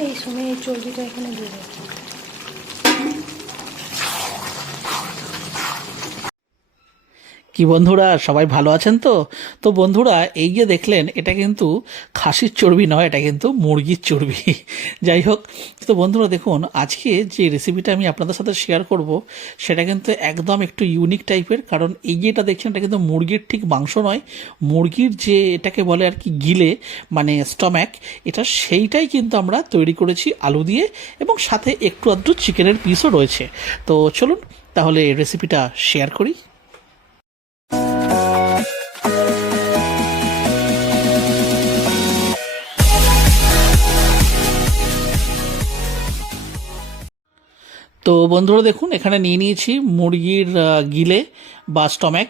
এই সময় এই চর্বিটা এখানে দিয়ে দেবো কি বন্ধুরা, সবাই ভালো আছেন তো? তো বন্ধুরা, এই যে দেখলেন, এটা কিন্তু খাসির চর্বি নয়, এটা কিন্তু মুরগির চর্বি। যাই হোক, তো বন্ধুরা দেখুন, আজকে যে রেসিপিটা আমি আপনাদের সাথে শেয়ার করব, সেটা কিন্তু একদম একটু ইউনিক টাইপের কারণ এই যে এটা দেখছেন, এটা কিন্তু মুরগির ঠিক মাংস নয়, মুরগির যে এটাকে বলে আর কি গিলে মানে স্টম্যাক এটা সেইটাই কিন্তু আমরা তৈরি করেছি আলু দিয়ে, এবং সাথে একটু আধটু চিকেনের পিসও রয়েছে। তো চলুন, তাহলে রেসিপিটা শেয়ার করি। তো বন্ধুরা দেখুন, এখানে নিয়ে নিয়েছি মুরগির গিলে বা স্টমেক,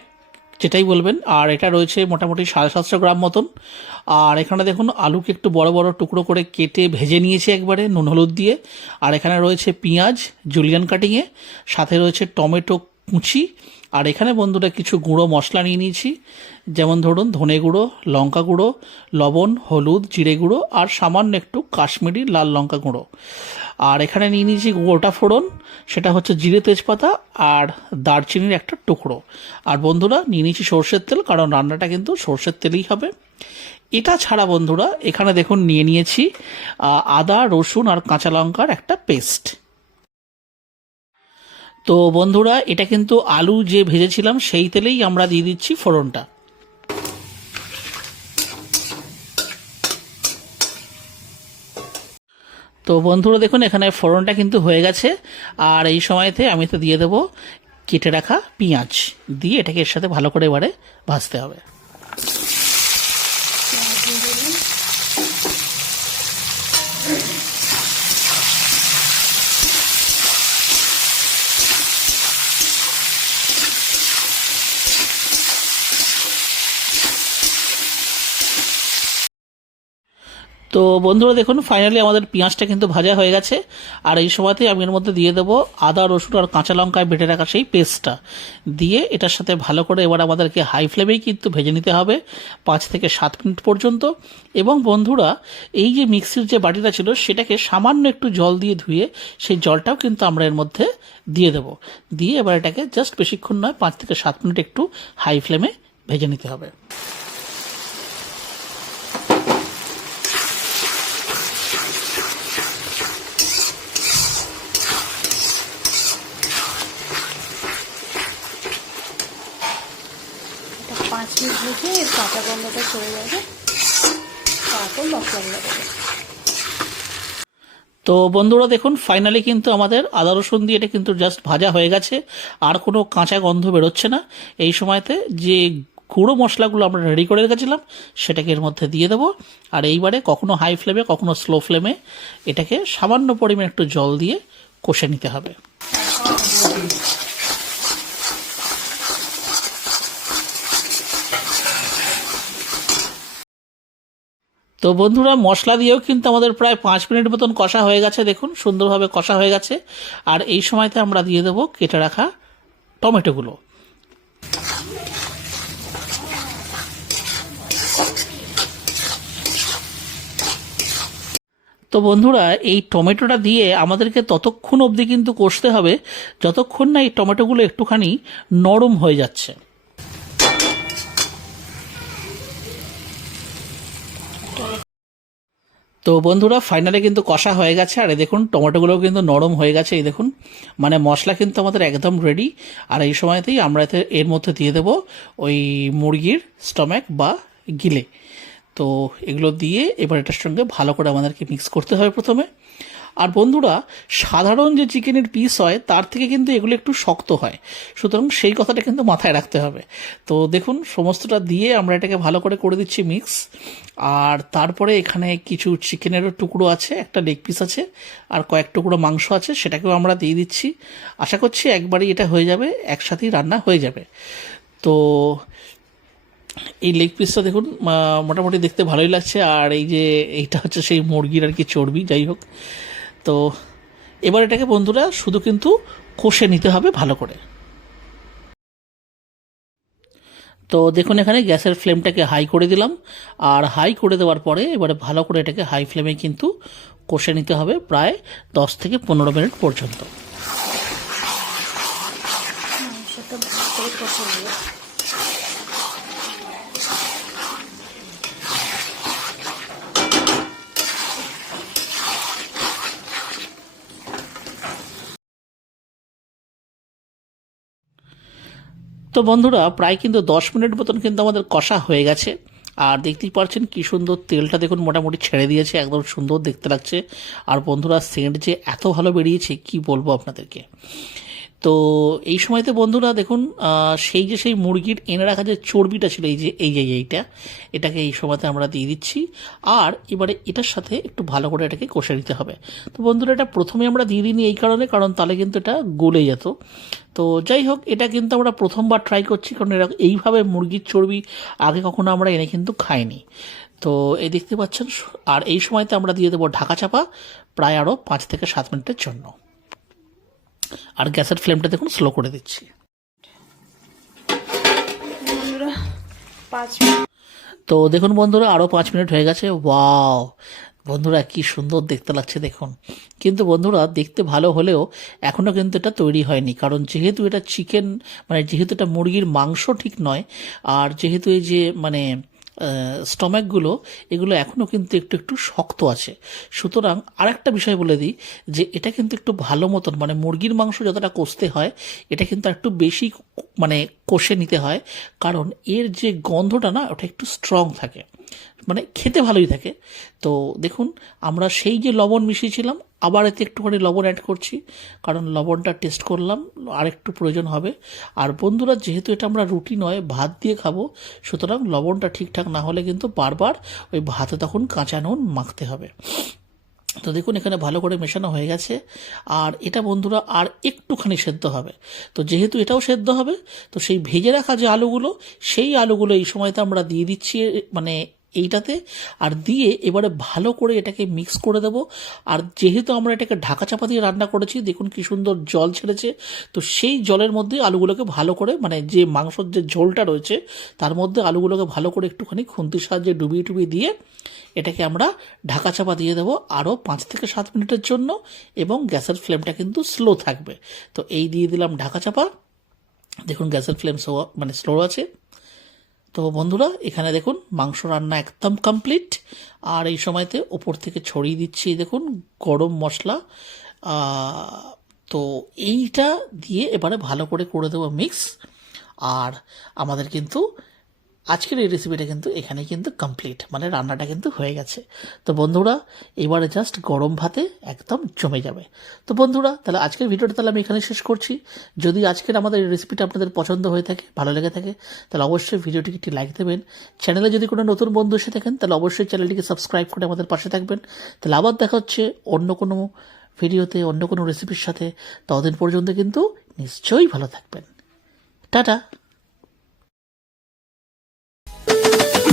যেটাই বলবেন। আর এটা রয়েছে মোটামুটি সাড়ে সাতশো গ্রাম মতন। আর এখানে দেখুন, আলুকে একটু বড় বড় টুকরো করে কেটে ভেজে নিয়েছি একবারে নুন হলুদ দিয়ে। আর এখানে রয়েছে পেঁয়াজ, জুলিয়ান কাটিংয়ে সাথে রয়েছে টমেটো কুচি, আর এখানে বন্ধুরা কিছু গুঁড়ো মশলা নিয়ে নিয়েছি। যেমন ধরুন, ধনে গুঁড়ো, লঙ্কা গুঁড়ো, লবণ, হলুদ, জিরে গুঁড়ো, আর সামান্য একটু কাশ্মীরি লাল লঙ্কা গুঁড়ো। আর এখানে নিয়ে নিয়েছি গোটা ফোড়ন, সেটা হচ্ছে জিরে তেজপাতা আর দারচিনির একটা টুকরো। আর বন্ধুরা, নিয়ে নিয়েছি সর্ষের তেল, কারণ রান্নাটা কিন্তু সর্ষের তেলেই হবে। এটা ছাড়া বন্ধুরা, এখানে দেখুন, নিয়ে নিয়েছি আদা, রসুন আর কাঁচা লঙ্কার একটা পেস্ট। তো বন্ধুরা, এটা কিন্তু আলু যে ভেজেছিলাম, সেই তেলেই আমরা দিয়ে দিচ্ছি ফোড়নটা। তো বন্ধুরা, দেখুন, এখানে ফোড়নটা কিন্তু হয়ে গেছে। আর এই সময়তে আমি তো দিয়ে দেবো কেটে রাখা পেঁয়াজ দিয়ে এটাকে এর সাথে ভালো করে এবারে ভাজতে হবে। পেঁয়াজ দিয়ে তো বন্ধুরা দেখুন ফাইনালি আমাদের পেঁয়াজটা কিন্তু ভাজা হয়ে গেছে। আর এই সময়তে আমি এর মধ্যে দিয়ে দেবো আদা, রসুন আর কাঁচা লঙ্কায় বেটে রাখা সেই পেস্টটা। দিয়ে এটার সাথে ভালো করে এবার আমাদেরকে হাই ফ্লেমেই কিন্তু ভেজে নিতে হবে পাঁচ থেকে সাত মিনিট পর্যন্ত। এবং বন্ধুরা, এই যে মিক্সির যে বাটিটা ছিল, সেটাকে সামান্য একটু জল দিয়ে ধুয়ে সেই জলটাও কিন্তু আমরা এর মধ্যে দিয়ে দেবো। দিয়ে এবার এটাকে জাস্ট বেশিক্ষণ নয়, পাঁচ থেকে সাত মিনিট একটু হাই ফ্লেমে ভেজে নিতে হবে এটা মিনিট এর কাঁচা গন্ধটা চলে যাবে। তারপর মশলাগুলো দেবো। তো বন্ধুরা দেখুন ফাইনালি কিন্তু আমাদের আদা রসুন দিয়ে এটা কিন্তু জাস্ট ভাজা হয়ে গেছে। আর কোনো কাঁচা গন্ধ বেরোচ্ছে না। এই সময়তে যে গুঁড়ো মশলাগুলো আমরা রেডি করে রেখেছিলাম সেটাকে এর মধ্যে দিয়ে দেবো। আর এইবারে কখনো হাই ফ্লেমে কখনো স্লো ফ্লেমে এটাকে সামান্য পরিমাণ একটু জল দিয়ে কষে নিতে হবে। তো বন্ধুরা, মশলা দিয়েও কিন্তু আমাদের প্রায় পাঁচ মিনিট মতন কষা হয়ে গেছে, দেখুন, সুন্দরভাবে কষা হয়ে গেছে। আর এই সময়তে আমরা দিয়ে দেবো কেটে রাখা টমেটোগুলো। তো বন্ধুরা, এই টমেটোটা দিয়ে আমাদেরকে ততক্ষণ অবধি কিন্তু কষতে হবে, যতক্ষণ না এই টমেটোগুলো একটুখানি নরম হয়ে যাচ্ছে। তো বন্ধুরা ফাইনালে কিন্তু কষা হয়ে গেছে। আর এই দেখুন, টমেটোগুলোও কিন্তু নরম হয়ে গেছে, এই দেখুন। মানে মশলা কিন্তু আমাদের একদম রেডি আর এই সময়তেই আমরা এতে, এর মধ্যে দিয়ে দেব ওই মুরগির স্টমেক বা গিলে। তো এগুলো দিয়ে এবার এটার সঙ্গে ভালো করে আমাদেরকে মিক্স করতে হবে প্রথমে। আর বন্ধুরা, সাধারণ যে চিকেনের পিস হয়, তার থেকে কিন্তু এগুলো একটু শক্ত হয়। সুতরাং সেই কথাটা কিন্তু মাথায় রাখতে হবে। তো দেখুন, সমস্তটা দিয়ে আমরা এটাকে ভালো করে করে দিচ্ছি মিক্স আর তারপরে এখানে কিছু চিকেনেরও টুকরো আছে, একটা লেগ পিস আছে, আর কয়েক টুকরো মাংস আছে, সেটাকেও আমরা দিয়ে দিচ্ছি। আশা করছি একবারই এটা হয়ে যাবে, একসাথেই রান্না হয়ে যাবে। তো এই লেগ পিসটা দেখুন মোটামুটি দেখতে ভালোই লাগছে। আর এই যে, এইটা হচ্ছে সেই মুরগির আর কি চর্বি, যাই হোক। তো এবার এটাকে বন্ধুরা শুধু কিন্তু কষে নিতে হবে ভালো করে। তো দেখুন এখানে গ্যাসের ফ্লেমটাকে হাই করে দিলাম। আর হাই করে দেওয়ার পরে এবারে ভালো করে এটাকে হাই ফ্লেমে কিন্তু কষে নিতে হবে প্রায় দশ থেকে পনেরো মিনিট পর্যন্ত মাংসটা ভালো করে কষে নেবে তো বন্ধুরা, প্রায় কিন্তু দশ মিনিট মতন কিন্তু আমাদের কষা হয়ে গেছে। আর দেখতেই পারছেন কি সুন্দর তেলটা দেখুন মোটামুটি ছেড়ে দিয়েছে, একদম সুন্দর দেখতে লাগছে। আর বন্ধুরা সেন্ট যে এত ভালো বেরিয়েছে, কি বলব আপনাদেরকে? তো এই সময়তে বন্ধুরা দেখুন সেই যে সেই মুরগির এনে রাখা যে চর্বিটা ছিল, এই যে এই যে এইটা, এটাকে এই সময়তে আমরা দিয়ে দিচ্ছি। আর এবারে এটার সাথে একটু ভালো করে এটাকে কষে নিতে হবে। তো বন্ধুরা, এটা প্রথমে আমরা দিয়ে দিইনি এই কারণে, কারণ তাহলে কিন্তু এটা গলে যেত। তো যাই হোক, এটা কিন্তু আমরা প্রথমবার ট্রাই করছি, কারণ এরা এইভাবে মুরগির চর্বি আগে কখনো আমরা এনে কিন্তু খাইনি। তো এই দেখতে পাচ্ছেন, আর এই সময়তে আমরা দিয়ে দেবো ঢাকা চাপা, প্রায় আরও পাঁচ থেকে সাত মিনিটের জন্য। আর গ্যাসের ফ্লেমটা দেখুন স্লো করে দিচ্ছি। পাঁচ মিনিট তো দেখুন বন্ধুরা আরও পাঁচ মিনিট হয়ে গেছে। ওয়াও বন্ধুরা কি সুন্দর দেখতে লাগছে দেখুন। কিন্তু বন্ধুরা দেখতে ভালো হলেও এখনও কিন্তু এটা তৈরি হয়নি। কারণ যেহেতু এটা চিকেন মানে যেহেতু এটা মুরগির মাংস ঠিক নয় আর যেহেতু এই যে মানে স্টমাকগুলো, এগুলো এখনও কিন্তু একটু একটু শক্ত আছে। সুতরাং আরেকটা বিষয় বলে দিই যে এটা কিন্তু একটু ভালো মতন মানে মুরগির মাংস যতটা কষতে হয়, এটা কিন্তু একটু বেশি মানে কষে নিতে হয়, কারণ এর যে গন্ধটা না, ওটা একটু স্ট্রং থাকে। মানে খেতে ভালোই থাকে। তো দেখুন, আমরা সেই যে লবণ মিশিয়েছিলাম, আবার এতে একটুখানি লবণ অ্যাড করছি, কারণ লবণটা টেস্ট করলাম আর একটু প্রয়োজন হবে। আর বন্ধুরা, যেহেতু এটা আমরা রুটি নয়, ভাত দিয়ে খাব, সুতরাং লবণটা ঠিকঠাক না হলে কিন্তু বারবার ওই ভাতে তখন কাঁচা নুন মাখতে হবে। তো দেখুন, এখানে ভালো করে মেশানো হয়ে গেছে। আর এটা বন্ধুরা, আর একটুখানি সেদ্ধ হবে। তো যেহেতু এটাও সেদ্ধ হবে, তো সেই ভেজে রাখা যে আলুগুলো, সেই আলুগুলো এই সময়তে আমরা দিয়ে দিচ্ছি মানে এইটাতে, আর দিয়ে এবারে ভালো করে এটাকে মিক্স করে দেব। আর যেহেতু আমরা এটাকে ঢাকা চাপা দিয়ে রান্না করেছি, দেখুন কি সুন্দর জল ছেড়েছে। তো সেই জলের মধ্যে আলুগুলোকে ভালো করে মানে যে মাংসর যে ঝোলটা রয়েছে, তার মধ্যে আলুগুলোকে ভালো করে একটুখানি খুন্তির সাহায্যে ডুবিয়ে টুবিয়ে দিয়ে এটাকে আমরা ঢাকা চাপা দিয়ে দেবো আরও পাঁচ থেকে সাত মিনিটের জন্য এবং গ্যাসের ফ্লেমটা কিন্তু স্লো থাকবে। তো এই দিয়ে দিলাম ঢাকা চাপা। দেখুন গ্যাসের ফ্লেম মানে স্লো আছে। তো বন্ধুরা, এখানে দেখুন, মাংস রান্না একদম কমপ্লিট আর এই সময়তে ওপর থেকে ছড়িয়ে দিচ্ছি দেখুন, গরম মশলা। তো এইটা দিয়ে এবারে ভালো করে করে দেবো মিক্স আর আমাদের কিন্তু আজকের এই রেসিপিটা কিন্তু এখানে কিন্তু কমপ্লিট মানে রান্নাটা কিন্তু হয়ে গেছে। তো বন্ধুরা, এবারে জাস্ট গরম ভাতে একদম জমে যাবে। তো বন্ধুরা, তাহলে আজকের ভিডিওটা তাহলে আমি এখানে শেষ করছি। যদি আজকের আমাদের এই রেসিপিটা আপনাদের পছন্দ হয়ে থাকে, ভালো লেগে থাকে, তাহলে অবশ্যই ভিডিওটিকে একটি লাইক দেবেন। চ্যানেলে যদি কোনো নতুন বন্ধু এসে থাকেন, তাহলে অবশ্যই চ্যানেলটিকে সাবস্ক্রাইব করে আমাদের পাশে থাকবেন। তাহলে আবার দেখা হচ্ছে অন্য কোনো ভিডিওতে অন্য কোনো রেসিপির সাথে। ততদিন পর্যন্ত কিন্তু নিশ্চয়ই ভালো থাকবেন। টাটা!